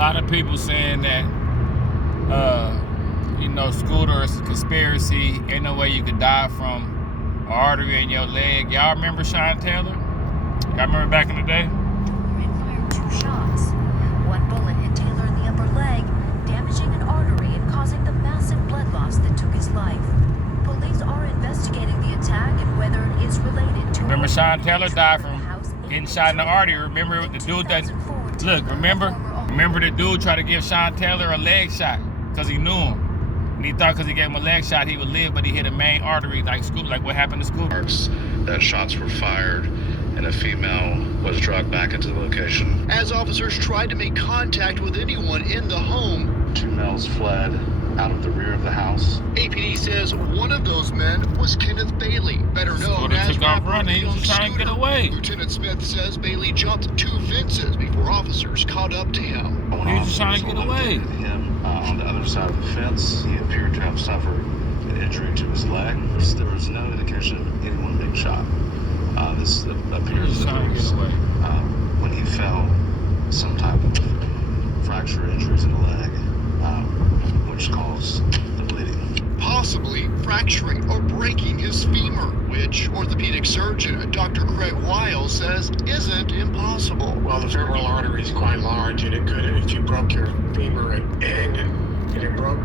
lot of people saying that, Scooter is a conspiracy. Ain't no way you could die from an artery in your leg. Y'all remember Sean Taylor? Y'all remember back in the day? And fired 2 shots. One bullet hit Taylor in the upper leg, damaging an artery and causing the massive blood loss that took his life. Police are investigating the attack and whether it is related to... Remember Sean Taylor died from getting shot in the artery. Remember the dude that... Look, remember the dude tried to give Sean Taylor a leg shot because he knew him. And he thought because he gave him a leg shot he would live, but he hit a main artery like what happened to Scooter. That shots were fired and a female was dragged back into the location. As officers tried to make contact with anyone in the home, 2 males fled out of the rear of the house. APD says one of those men was Kenneth Bailey, better known as took off running. He was trying to get away. Lieutenant Smith says Bailey jumped 2 fences before officers caught up to him. He was just trying to get away. Him on the other side of the fence, he appeared to have suffered an injury to his leg. There was no indication of anyone being shot. This appears that there was, when he fell, some type of fracture injuries in the leg, which caused the bleeding. Possibly fracturing or breaking his femur, which orthopedic surgeon Dr. Craig Wiles says isn't impossible. Well, the femoral artery is quite large, and it could, if you broke your femur and it broke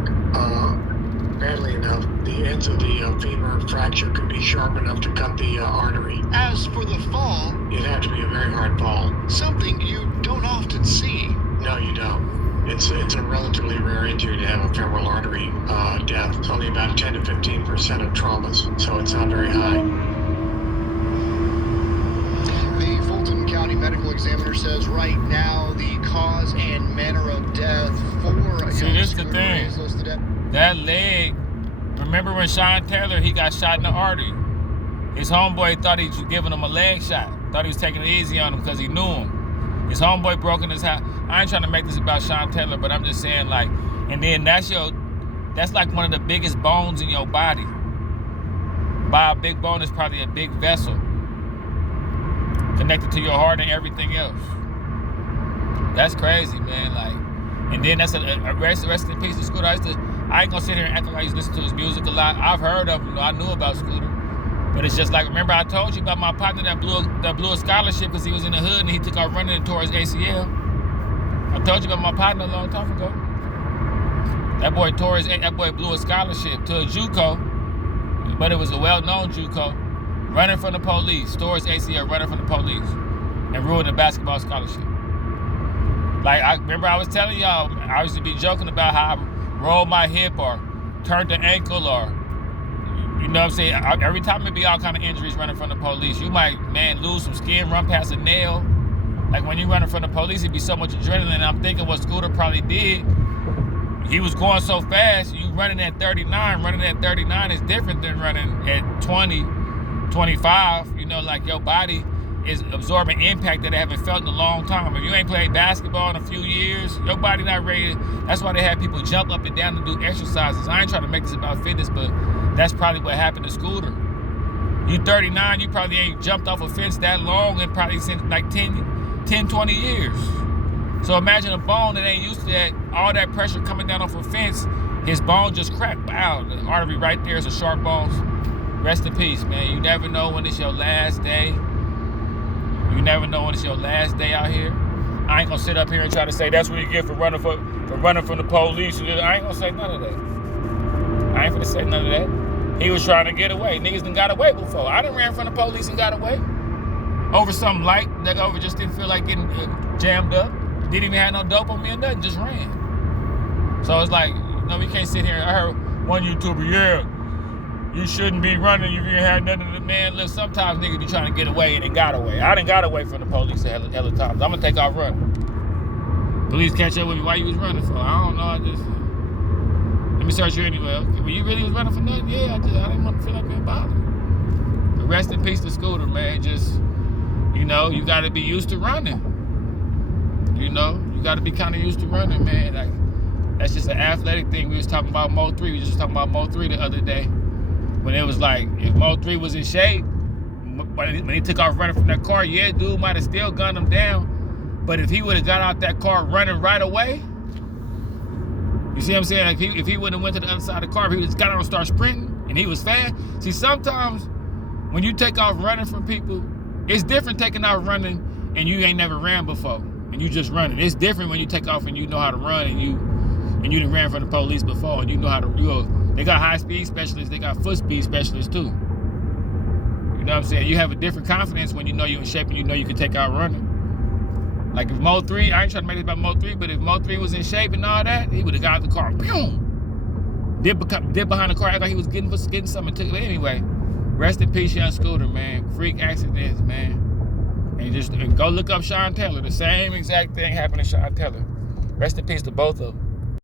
badly enough, the ends of the femur fracture could be sharp enough to cut the artery. As for the fall, it'd have to be a very hard fall. Something you don't often see. No, you don't. It's a relatively rare injury to have a femoral artery death. It's only about 10 to 15% of traumas, so it's not very high. The Fulton County Medical Examiner says right now the cause and manner of death for... See, this is the thing. That leg, remember when Sean Taylor, he got shot in the artery. His homeboy thought he was giving him a leg shot. Thought he was taking it easy on him because he knew him. His homeboy broke in his house. I ain't trying to make this about Sean Taylor, but I'm just saying, like, and then that's like one of the biggest bones in your body. By a big bone is probably a big vessel connected to your heart and everything else. That's crazy, man. Like, and then that's a rest in peace to Scooter. I ain't gonna sit here and act like I used to listen to his music a lot. I've heard of him, I knew about Scooter. But it's just like, remember I told you about my partner that blew a scholarship because he was in the hood and he took off running and tore his ACL. I told you about my partner a long time ago. That boy blew a scholarship to a JUCO, but it was a well-known JUCO, running from the police, tore his ACL running from the police, and ruined a basketball scholarship. Like, I remember I was telling y'all, I used to be joking about how I rolled my hip or turned the ankle or, you know what I'm saying? Every time it'd be all kind of injuries running from the police. You might, lose some skin, run past a nail. Like when you running from the police, it'd be so much adrenaline. And I'm thinking what Scooter probably did. He was going so fast, you running at 39. Running at 39 is different than running at 20, 25. You know, like your body is absorbing impact that they haven't felt in a long time. If you ain't played basketball in a few years, your body not ready. That's why they have people jump up and down and do exercises. I ain't trying to make this about fitness, but that's probably what happened to Scooter. You 39, you probably ain't jumped off a fence that long and probably since like 10, 20 years. So imagine a bone that ain't used to that, all that pressure coming down off a fence, his bone just cracked. Wow, the artery right there is a sharp bone. Rest in peace, man. You never know when it's your last day. You never know when it's your last day out here. I ain't gonna sit up here and try to say that's what you get for running from the police. I ain't gonna say none of that. I ain't gonna say none of that. He was trying to get away. Niggas done got away before. I done ran from the police and got away. Over something light that over just didn't feel like getting jammed up. Didn't even have no dope on me or nothing, just ran. So it's like, we can't sit here. I heard one YouTuber, you shouldn't be running if you ain't had nothing to, man. Look, sometimes niggas be trying to get away and they got away. I done got away from the police a hell of times. I'm gonna take off running. Police catch up with me. Why you was running for? I don't know. Let me search you anyway. Okay, well, you really was running for nothing? Yeah, I didn't want to feel like being bothered. But rest in peace to Scooter, man. Just, you gotta be used to running. You gotta be kind of used to running, man. Like, that's just an athletic thing. We was talking about Mo 3. We just talking about Mo 3 the other day. When it was like, if Mo 3 was in shape, when he took off running from that car, yeah, dude might have still gunned him down. But if he would have got out that car running right away, you see what I'm saying? Like if he wouldn't have went to the other side of the car, if he just got out and started sprinting and he was fast. See, sometimes when you take off running from people, it's different taking off running and you ain't never ran before and you just running. It's different when you take off and you know how to run and you done ran from the police before and you know how to, they got high speed specialists, they got foot speed specialists too. You know what I'm saying? You have a different confidence when you know you're in shape and you know you can take out running. Like if Mo 3, I ain't trying to make it about Mo 3, but if Mo 3 was in shape and all that, he would have got out the car, boom, did behind the car, act like he was getting something. Took it anyway. Rest in peace, young Scooter, man. Freak accidents, man. And go look up Sean Taylor. The same exact thing happened to Sean Taylor. Rest in peace to both of them.